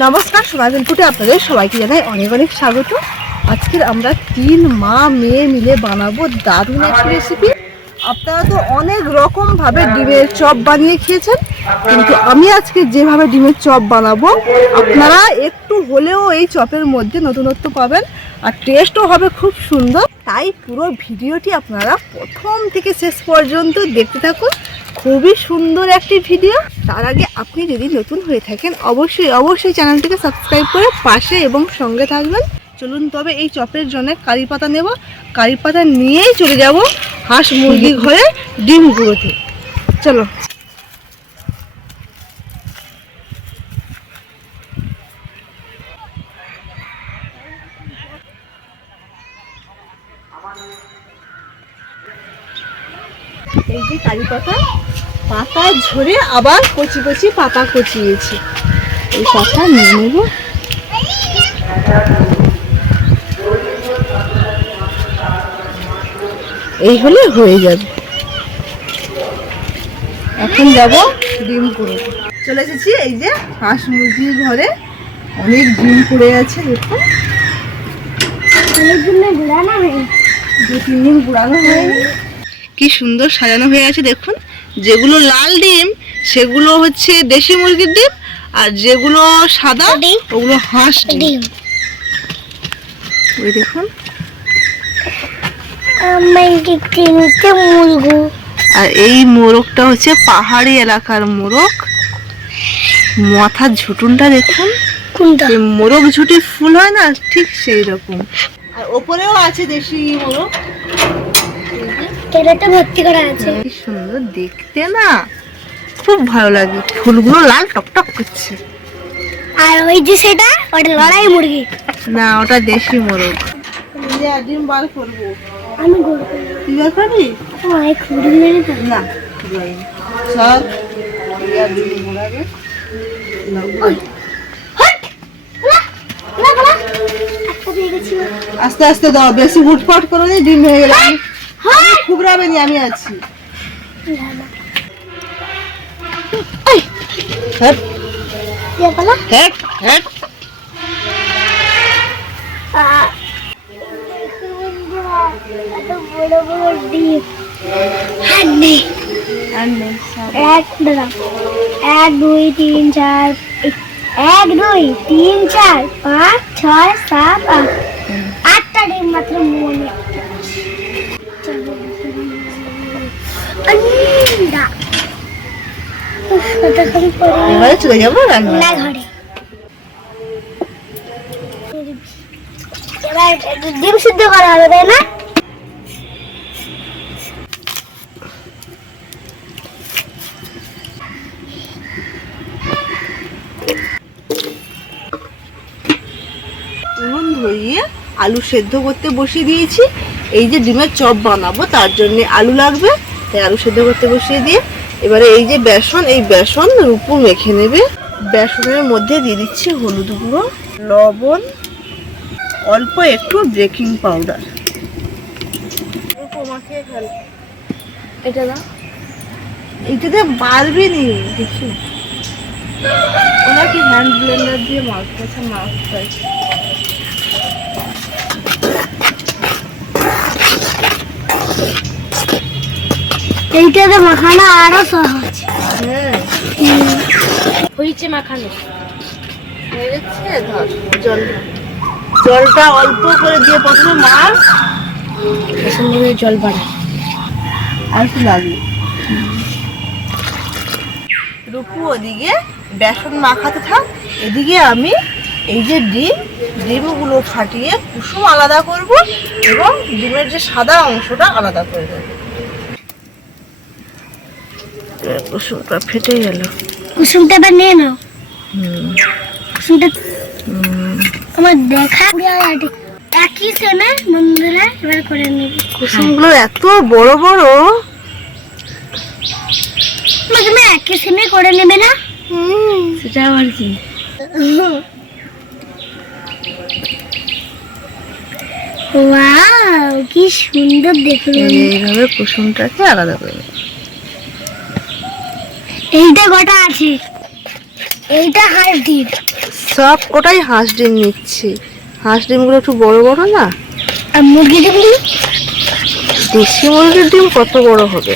নমস্কার সোনাবিন ফুটে আপনাদের সবাইকে জানাই অনেক অনেক স্বাগত। আজকের আমরা তিন মা মেয়ে মিলে বানাবো দারুণ একটি রেসিপি আপনারা তো অনেক রকম ভাবে ডিমের চপ বানিয়ে খেয়েছেন, কিন্তু আমি আজকে যেভাবে ডিমের চপ বানাবো, আপনারা একটু হলেও এই চপের মধ্যে নতুনত্ব পাবেন আর টেস্টও হবে খুব সুন্দর। তাই পুরো ভিডিওটি আপনারা প্রথম থেকে শেষ পর্যন্ত দেখতে থাকুন। খুবই সুন্দর একটি ভিডিও। তার আগে আপনি যদি নতুন হয়ে থাকেন, অবশ্যই অবশ্যই চ্যানেলটিকে সাবস্ক্রাইব করে পাশে এবং সঙ্গে থাকবেন। চলুন, তবে এই চপের জন্য কারি পাতা নেব। কারি পাতা নিয়েই চলে যাব হাঁস মুরগি ঘরে ডিম গুঁড়োতে। চলো। এই যে কারি পাতা পাতা ঝরে আবার কচি কচি পাতা কচিয়েছি। এই পাতা নিয়ে নেব। এই হলে হয়ে যাবে। এখন যাব ডিম করে চলে এসেছি এই যে হাঁস মুরগির ঘরে। অনেক ডিম পড়ে আছে দেখুন। অনেকগুলো ঘোরানো হয়নি। দু তিন দিন পুরানো হয়নি। কি সুন্দর সাজানো হয়ে আছে দেখুন। যেগুলো লাল ডিম সেগুলো হচ্ছে দেশি মুরগির ডিম আর যেগুলো সাদা। ওগুলো হাঁস ডিম। ওই দেখুন। আর এই মোরগটা হচ্ছে পাহাড়ি এলাকার মোরগ। মাথার ঝুটুনটা দেখুন। মোরগ ঝুটি ফুল হয় না? ঠিক সেই রকম। আর ওপরেও আছে দেশি মোরগ। কেরাতে ভর্তি করা আছে। কি সুন্দর দেখতে না। খুব ভালো লাগে। ফুলগুলো লাল টকটক করছে। আর ওই যে সেটা ওটা লড়াই মুরগি। না ওটা দেশি মোরগ। ডিম বার করব। আমি তুই বার করবি? না ডিম ঘোরাবে গেছি। আস্তে আস্তে দাও বেশি উটপাট করো নি ডিম হয়ে গেলে। আমি হট! খুবরাবে নি আমি আছি। দুই তিন চার এক দুই তিন চার পাঁচ ছয় সাত আট। আটটা ডিম মাত্র মনে এবারে চলে যাব রান্না। এবার ডিম সিদ্ধ করা হবে তাই না? ধরিয়ে আলু সেদ্ধ করতে বসিয়ে দিয়েছি। এই যে ডিমের চপ বানাবো তার জন্য আলু লাগবে। তাই আলু সেদ্ধ করতে বসিয়ে দিয়ে এবারে এই যে বেসন এই বেসন রুপু মেখে নেবে। বেসনের মধ্যে দিয়ে দিচ্ছি হলুদ গুঁড়ো লবণ অল্প একটু বেকিং পাউডার। এটা না? এটাতে মারবি নি দেখি। ওরা কি হ্যান্ড ব্লেন্ডার দিয়ে মাখতেছে মাখতেছে এইটাতে মাখানো আরও সহজ। হ্যাঁ হয়েছে মাখানো। ধর জলটা জলটা অল্প করে দিয়ে প্রথমে মার। সুন্দর জল বাড়ায় আর একটু লাগবে? রূপু ওদিকে বেসন মাখাতে থাক। এদিকে আমি এই যে ডিম ডিমগুলো ফাটিয়ে কুসুম আলাদা করব এবং ডিমের যে সাদা অংশটা আলাদা করে দেবো। কুসুমটা ফেটে গেল। কুসুমটা এবার নিয়ে নাও। কুসুমটা আমার দেখা একই সেমে বন্ধুরা এবার করে নেবে। কুসুমগুলো এত বড় বড়। তুমি একই সেমে করে নেবে না? সেটা আবার কি। ওয়াও কি সুন্দর দেখুন এইভাবে কুসুমটাকে আলাদা করে নেব। এইটা গোটা আছে? এইটা হাঁস ডিম। সব কটাই হাঁস ডিম নিচ্ছি। হাঁস ডিমগুলো একটু বড় বড় না? আর মুরগি দেখলি দেশি মুরগির ডিম কত বড় হবে?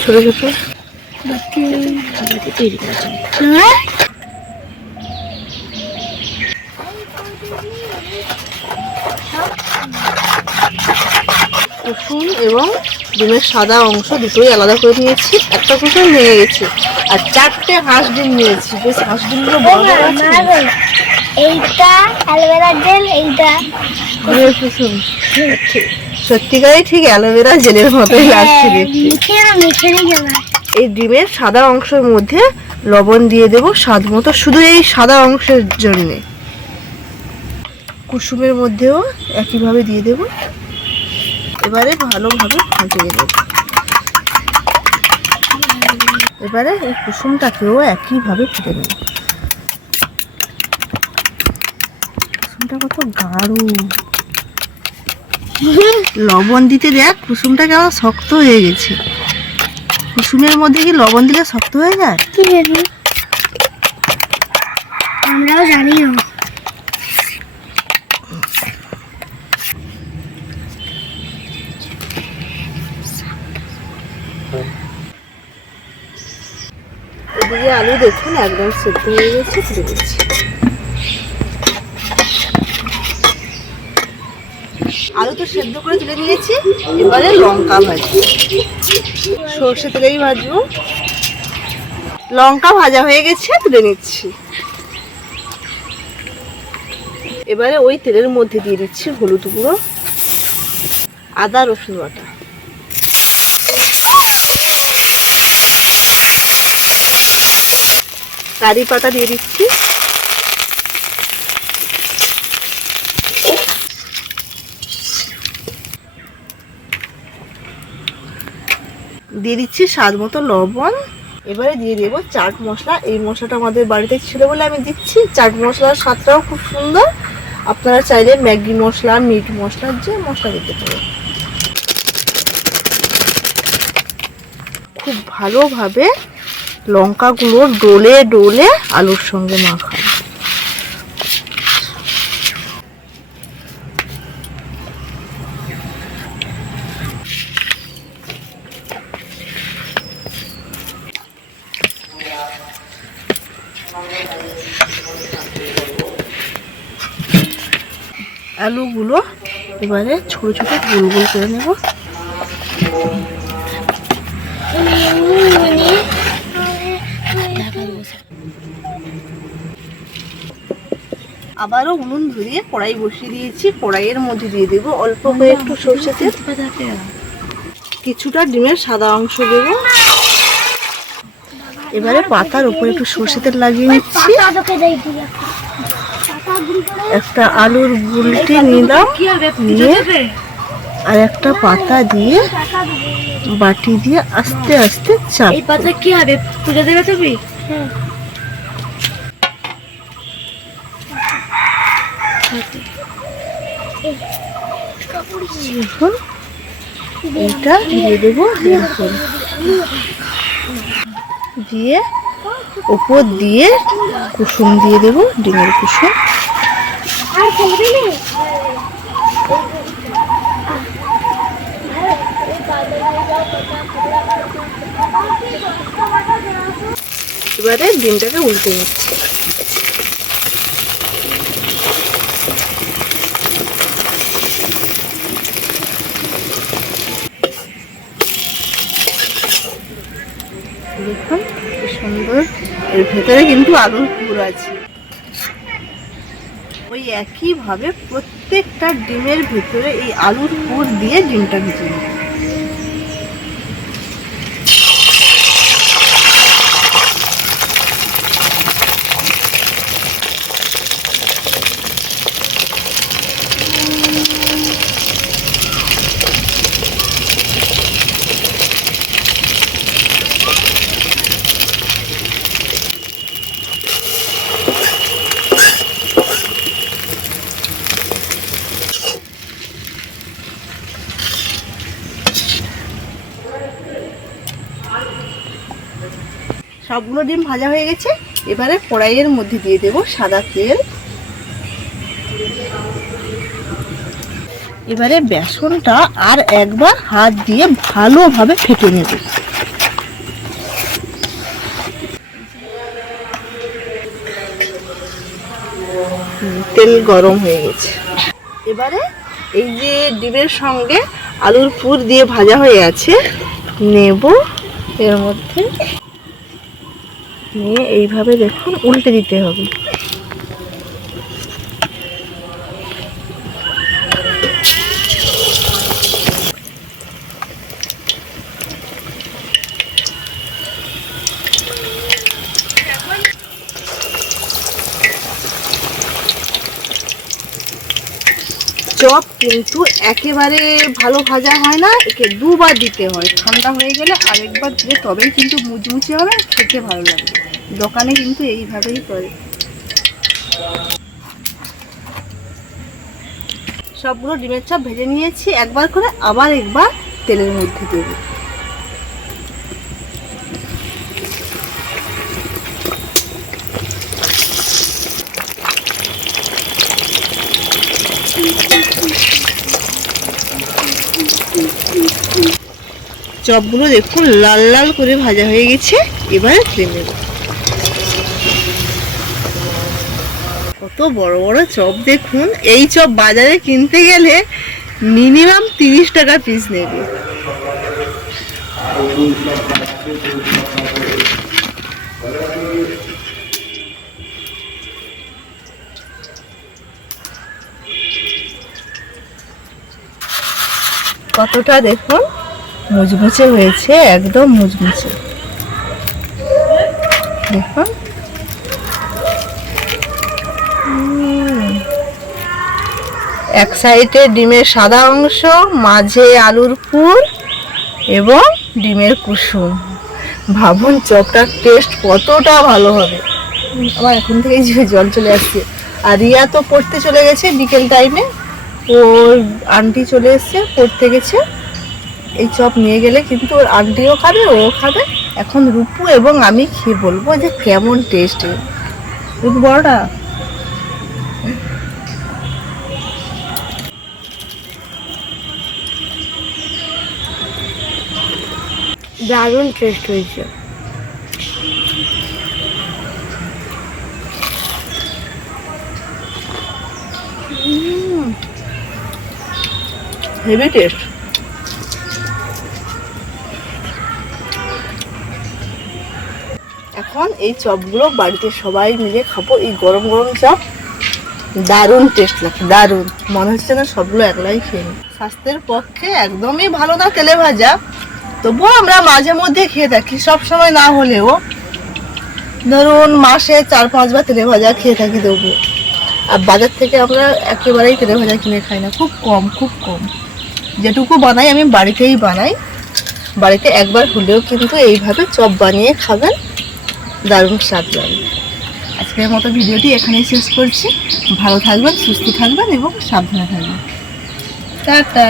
ছোট ছোট হ্যাঁ কুসুম এবং ডিমের সাদা অংশ দুটোই আলাদা করে নিয়েছি। একটা কুসুম নিয়ে গেছে। আর চারটে হাঁস ডিম নিয়েছি। বেশ হাঁস ডিমগুলো বড় এইটা অ্যালোভেরা জেল এইটা। সত্যিকারই ঠিক অ্যালোভেরা জেলের মতোই লাগছে রেখে না এই ডিমের সাদা অংশের মধ্যে লবণ দিয়ে দেব স্বাদ মতো শুধু এই সাদা অংশের জন্যে। কুসুমের মধ্যেও একইভাবে দিয়ে দেব। এবারে ভালোভাবে ভাজিয়ে দেব এবারে এই কুসুমটাকেও একইভাবে ফুটে নেব। কুসুমটা কত গাঢ়। লবণ দিতে দেখ কুসুমটা কেমন শক্ত হয়ে গেছে। কুসুমের মধ্যে কি লবণ দিলে শক্ত হয়ে যায়? আমরাও জানি না এদিকে আলু দেখুন, একদম সেদ্ধ হয়ে গেছে, তুলে দিচ্ছি আলু তো সেদ্ধ করে তুলে নিয়েছি, এবারে লঙ্কা ভাজি সর্ষে তেলেই ভাজবো। লঙ্কা ভাজা হয়ে গেছে, তুলে নিচ্ছি। এবারে ওই তেলের মধ্যে দিয়ে দিচ্ছি হলুদ গুঁড়ো, আদা রসুন বাটা। কারি পাতা দিয়ে দিচ্ছি। দিয়ে দিচ্ছি স্বাদ মতো লবণ। এবারে দিয়ে দেবো চাট মশলা। এই মশলাটা আমাদের বাড়িতে ছিল বলে আমি দিচ্ছি। চাট মশলার স্বাদটাও খুব সুন্দর। আপনারা চাইলে ম্যাগি মশলা, মিট মশলা, যে মশলা দিতে পারেন। খুব ভালোভাবে লঙ্কাগুলো ডোলে ডোলে আলুর সঙ্গে মাখাবো আলুগুলো এবারে ছোট ছোট গোল গোল করে নেব। আবারও উনুন ধরিয়ে কড়াই বসিয়ে দিয়েছি। কড়াইয়ের মধ্যে দিয়ে দেবো অল্প করে একটু সর্ষে তেল। কিছুটা ডিমের সাদা অংশ দেব। এবারে পাতার উপরে একটু সর্ষে তেল লাগিয়ে নিচ্ছি। একটা আলুর গুলটি নিলাম নিয়ে আর একটা পাতা দিয়ে বাটি দিয়ে আস্তে আস্তে চাপ এই পাতা কি হবে? পুজো দেবে তুমি? এখন এইটা দিয়ে দেবো দেখুন দিয়ে উপর দিয়ে কুসুম দিয়ে দেবো ডিমের কুসুম। এবারে ডিমটাকে উল্টে নিচ্ছি দেখুন কি সুন্দর এর ভেতরে কিন্তু আলুর পুর আছে। ওই একইভাবে প্রত্যেকটা ডিমের ভেতরে এই আলুর পুর দিয়ে ডিমটা ভেজে নেব সবগুলো ডিম ভাজা হয়ে গেছে। এবারে কড়াইয়ের মধ্যে দিয়ে দেব সাদা তেল। এবারে বেসনটা আর একবার হাত দিয়ে ভালোভাবে ফেটে নেব। তেল গরম হয়ে গেছে। এবারে এই যে ডিমের সঙ্গে আলুর পুর দিয়ে ভাজা হয়ে আছে, নেব এর মধ্যে। নিয়ে এইভাবে দেখুন উল্টে দিতে হবে। চপ কিন্তু একেবারে ভালো ভাজা হয় না, একে দুবার দিতে হয়। ঠান্ডা হয়ে গেলে আরেকবার দিলে তবেই কিন্তু মুচমুচে হবে, খেতে ভালো লাগবে। দোকানে কিন্তু এইভাবেই করে। সবগুলো ডিমের চপ ভেজে নিয়েছি, একবার করে আবার একবার তেলের মধ্যে দেবো। চপগুলো দেখুন লাল লাল করে ভাজা হয়ে গেছে, এবারে তুলে নেব। কত বড় বড় চপ দেখুন। এই চপ বাজারে কিনতে গেলে মিনিমাম তিরিশ টাকা পিস নেবে। কতটা দেখুন? মুচমুচে হয়েছে, একদম মুচমুচে। দেখুন। এক সাইডে ডিমের সাদা অংশ, মাঝে আলুর পুর এবং ডিমের কুসুম। ভাবুন চপটার টেস্ট কতটা ভালো হবে। আমার এখন থেকেই জিভে জল চলে আসছে। আর রিয়া তো পড়তে চলে গেছে বিকেল টাইমে ওর আন্টি চলে এসছে, পড়তে গেছে। এই চপ নিয়ে গেলে কিন্তু ওর আন্টিও খাবে, ও খাবে। এখন রূপু এবং আমি খেয়ে বলব যে কেমন টেস্ট রূপু, বড়টা? দারুণ টেস্ট হয়েছে। হেভি টেস্ট এখন এই চপগুলো বাড়িতে সবাই মিলে খাব। এই গরম গরম চপ দারুণ টেস্ট লাগছে দারুণ। মনে হচ্ছে না সবগুলো একলাই খেয়ে। স্বাস্থ্যের পক্ষে একদমই ভালো না তেলে ভাজা। তবুও আমরা মাঝে মধ্যে খেয়ে থাকি, সব সময় না হলেও। ধরুন মাসে চার পাঁচবার তেলে ভাজা খেয়ে থাকি তবু আর বাজার থেকে আমরা একেবারেই তেলে ভাজা কিনে খাই না, খুব কম খুব কম। যেটুকু বানাই আমি বাড়িতেই বানাই। বাড়িতে একবার হলেও কিন্তু এইভাবে চপ বানিয়ে খাবেন, দারুণ স্বাদ লাগে। আজকের মতো ভিডিওটি এখানেই শেষ করছি। ভালো থাকবেন, সুস্থ থাকবেন এবং সাবধানে থাকবেন। টাটা!